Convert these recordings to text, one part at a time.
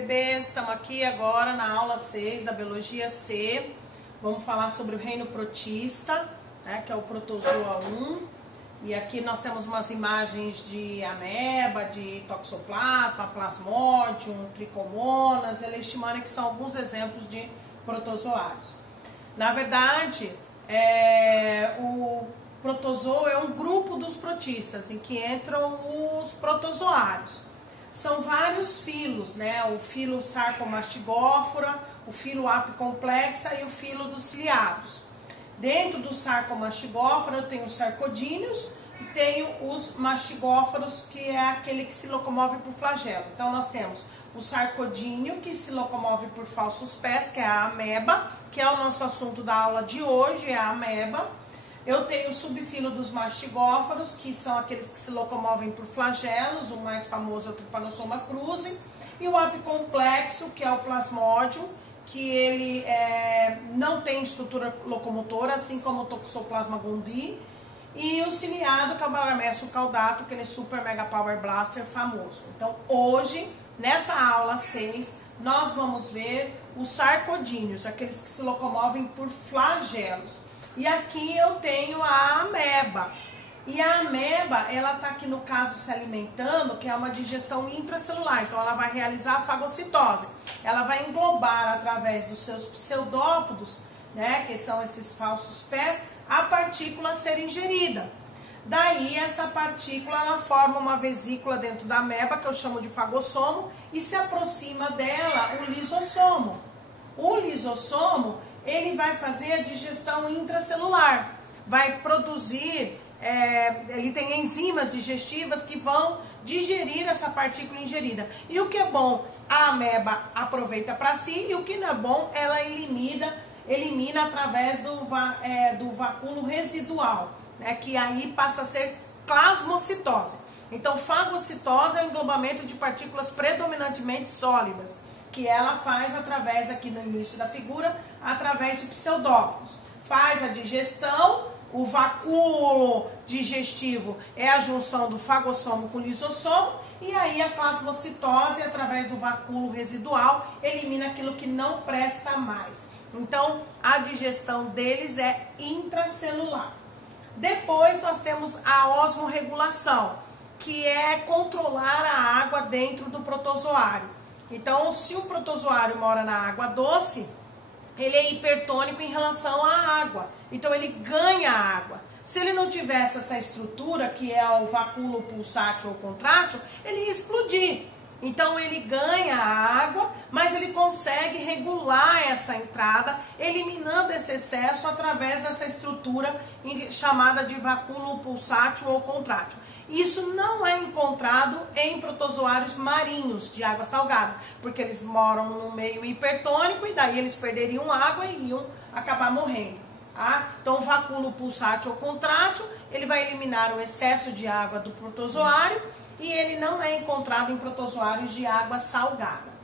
bebês, estamos aqui agora na aula 6 da Biologia C. Vamos falar sobre o reino protista, né, que é o protozoa 1. E aqui nós temos umas imagens de ameba, de toxoplasma, plasmodium, trichomonas, leishmania, que são alguns exemplos de protozoários. Na verdade, o protozoa é um grupo dos protistas, em que entram os protozoários. São vários filos, né? O filo Sarcomastigófora, o filo Apicomplexa e o filo dos ciliados. Dentro do Sarcomastigófora eu tenho os sarcodíneos e tenho os mastigóforos, que é aquele que se locomove por flagelo. Então nós temos o sarcodíneo, que se locomove por falsos pés, que é a ameba, que é o nosso assunto da aula de hoje, é a ameba. Eu tenho o subfilo dos mastigóforos, que são aqueles que se locomovem por flagelos, o mais famoso é o Trypanosoma cruzi, e o apicomplexo, que é o plasmodium, que ele não tem estrutura locomotora, assim como o Toxoplasma gondii, e o ciliado, que é o Paramecio caudato, aquele super mega power blaster famoso. Então hoje, nessa aula 6, nós vamos ver os sarcodíneos, aqueles que se locomovem por flagelos. E aqui eu tenho a ameba. E a ameba, ela está aqui no caso se alimentando, que é uma digestão intracelular. Então ela vai realizar a fagocitose. Ela vai englobar através dos seus pseudópodos, né, que são esses falsos pés, a partícula a ser ingerida. Daí essa partícula, ela forma uma vesícula dentro da ameba, que eu chamo de fagossomo, e se aproxima dela o lisossomo. O lisossomo, ele vai fazer a digestão intracelular, vai produzir, ele tem enzimas digestivas que vão digerir essa partícula ingerida. E o que é bom, a ameba aproveita para si, e o que não é bom, ela elimina através do vacúolo residual, né, que aí passa a ser plasmocitose. Então, fagocitose é o englobamento de partículas predominantemente sólidas, que ela faz através, aqui no início da figura, através de pseudópodos. Faz a digestão, o vacúolo digestivo é a junção do fagossomo com o lisossomo, e aí a plasmocitose, através do vacúolo residual, elimina aquilo que não presta mais. Então, a digestão deles é intracelular. Depois nós temos a osmorregulação, que é controlar a água dentro do protozoário. Então, se o protozoário mora na água doce, ele é hipertônico em relação à água. Então, ele ganha água. Se ele não tivesse essa estrutura, que é o vacúolo pulsátil ou contrátil, ele ia explodir. Então, ele ganha a água, mas ele consegue regular essa entrada, eliminando esse excesso através dessa estrutura chamada de vacúolo pulsátil ou contrátil. Isso não é encontrado em protozoários marinhos de água salgada, porque eles moram no meio hipertônico e daí eles perderiam água e iam acabar morrendo. Tá? Então, o vacúolo pulsátil ou contrátil, ele vai eliminar o excesso de água do protozoário e ele não é encontrado em protozoários de água salgada.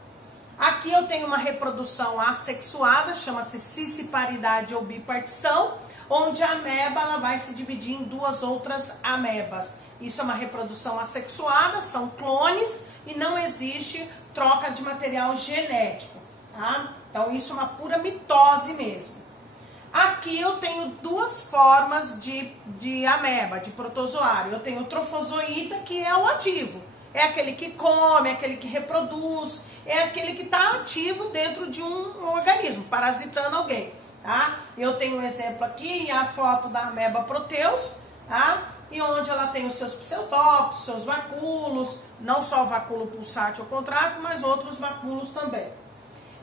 Aqui eu tenho uma reprodução assexuada, chama-se cisciparidade ou bipartição, onde a ameba ela vai se dividir em duas outras amebas. Isso é uma reprodução assexuada, são clones e não existe troca de material genético, tá? Então isso é uma pura mitose mesmo. Aqui eu tenho duas formas de ameba, de protozoário. Eu tenho o trofozoíta, que é o ativo. É aquele que come, é aquele que reproduz, é aquele que está ativo dentro de um organismo, parasitando alguém, tá? Eu tenho um exemplo aqui, a foto da ameba proteus, tá? E onde ela tem os seus pseudópodos, seus vacúolos, não só o vacúolo pulsátil ou contrátil, mas outros vacúolos também.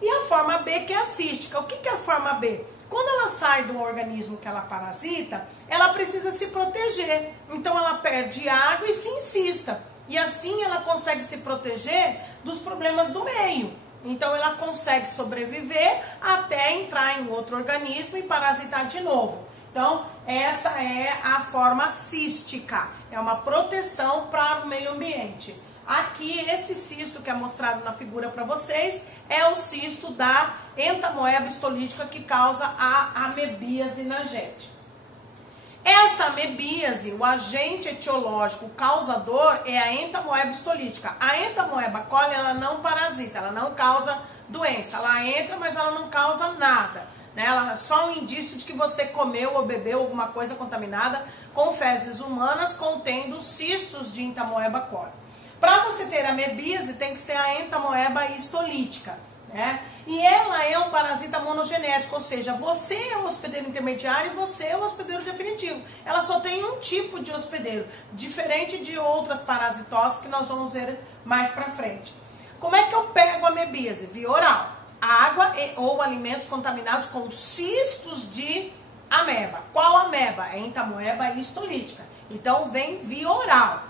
E a forma B, que é a cística. O que é a forma B? Quando ela sai do organismo que ela parasita, ela precisa se proteger. Então ela perde água e se incista. E assim ela consegue se proteger dos problemas do meio. Então ela consegue sobreviver até entrar em outro organismo e parasitar de novo. Então, essa é a forma cística, é uma proteção para o meio ambiente. Aqui, esse cisto que é mostrado na figura para vocês, é o cisto da entamoeba histolítica que causa a amebíase na gente. Essa amebíase, o agente etiológico, o causador, é a entamoeba histolítica. A entamoeba coli, ela não parasita, ela não causa doença. Ela entra, mas ela não causa nada. Né? Ela é só um indício de que você comeu ou bebeu alguma coisa contaminada com fezes humanas contendo cistos de entamoeba coli. Para você ter amebíase, tem que ser a entamoeba histolítica. Né? E ela é um parasita monogenético, ou seja, você é o hospedeiro intermediário e você é o hospedeiro definitivo. Ela só tem um tipo de hospedeiro, diferente de outras parasitoses que nós vamos ver mais pra frente. Como é que eu pego a amebíase? Via oral. Água ou alimentos contaminados com cistos de ameba. Qual ameba? É entamoeba histolítica. Então vem via oral.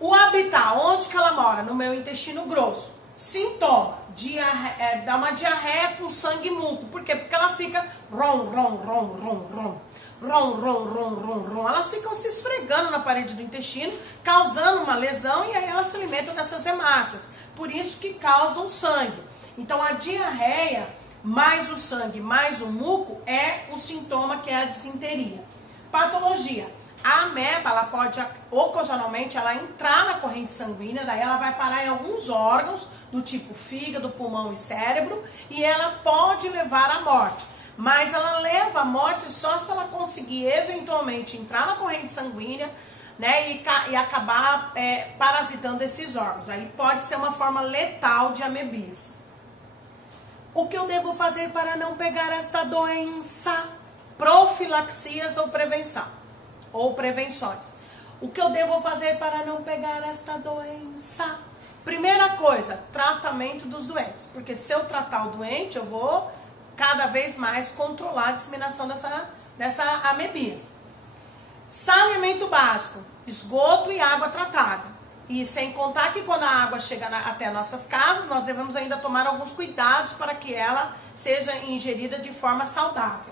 O habitat, onde que ela mora? No meu intestino grosso. Sintoma, dá uma diarreia com sangue muco. Por quê? Porque ela fica rom, rom, rom, rom, rom, rom, rom, rom, rom, rom. Elas ficam se esfregando na parede do intestino, causando uma lesão e aí elas se alimentam dessas hemácias. Por isso que causam sangue. Então a diarreia, mais o sangue, mais o muco, é o sintoma que é a disenteria. Patologia. A ameba, ela pode, ocasionalmente, ela entrar na corrente sanguínea, daí ela vai parar em alguns órgãos, do tipo fígado, pulmão e cérebro, e ela pode levar à morte. Mas ela leva à morte só se ela conseguir, eventualmente, entrar na corrente sanguínea, né, e acabar parasitando esses órgãos. Aí pode ser uma forma letal de amebíase. O que eu devo fazer para não pegar esta doença? Profilaxias ou prevenção. Ou prevenções. O que eu devo fazer para não pegar esta doença? Primeira coisa, tratamento dos doentes. Porque se eu tratar o doente, eu vou cada vez mais controlar a disseminação dessa amebíase. Saneamento básico, esgoto e água tratada. E sem contar que quando a água chega até nossas casas, nós devemos ainda tomar alguns cuidados para que ela seja ingerida de forma saudável.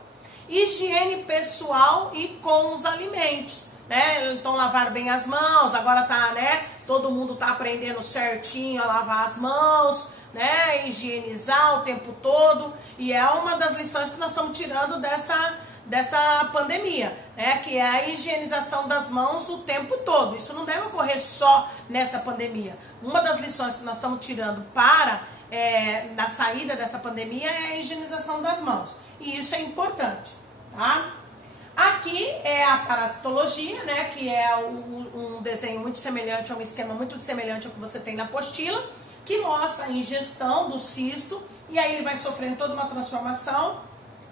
Higiene pessoal e com os alimentos, né? Então lavar bem as mãos, agora tá, né? Todo mundo tá aprendendo certinho a lavar as mãos, né? Higienizar o tempo todo, e é uma das lições que nós estamos tirando dessa pandemia, né? Que é a higienização das mãos o tempo todo. Isso não deve ocorrer só nessa pandemia. Uma das lições que nós estamos tirando na saída dessa pandemia é a higienização das mãos. E isso é importante, tá? Aqui é a parasitologia, né? Que é um desenho muito semelhante, um esquema muito semelhante ao que você tem na apostila, que mostra a ingestão do cisto, e aí ele vai sofrendo toda uma transformação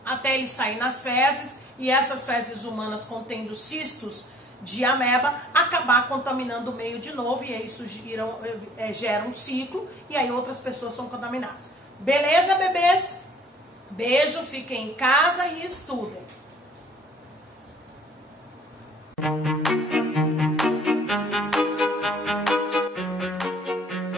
até ele sair nas fezes, e essas fezes humanas contendo cistos de ameba acabar contaminando o meio de novo, e aí isso gera um ciclo, e aí outras pessoas são contaminadas. Beleza, bebês? Beijo, fiquem em casa e estudem.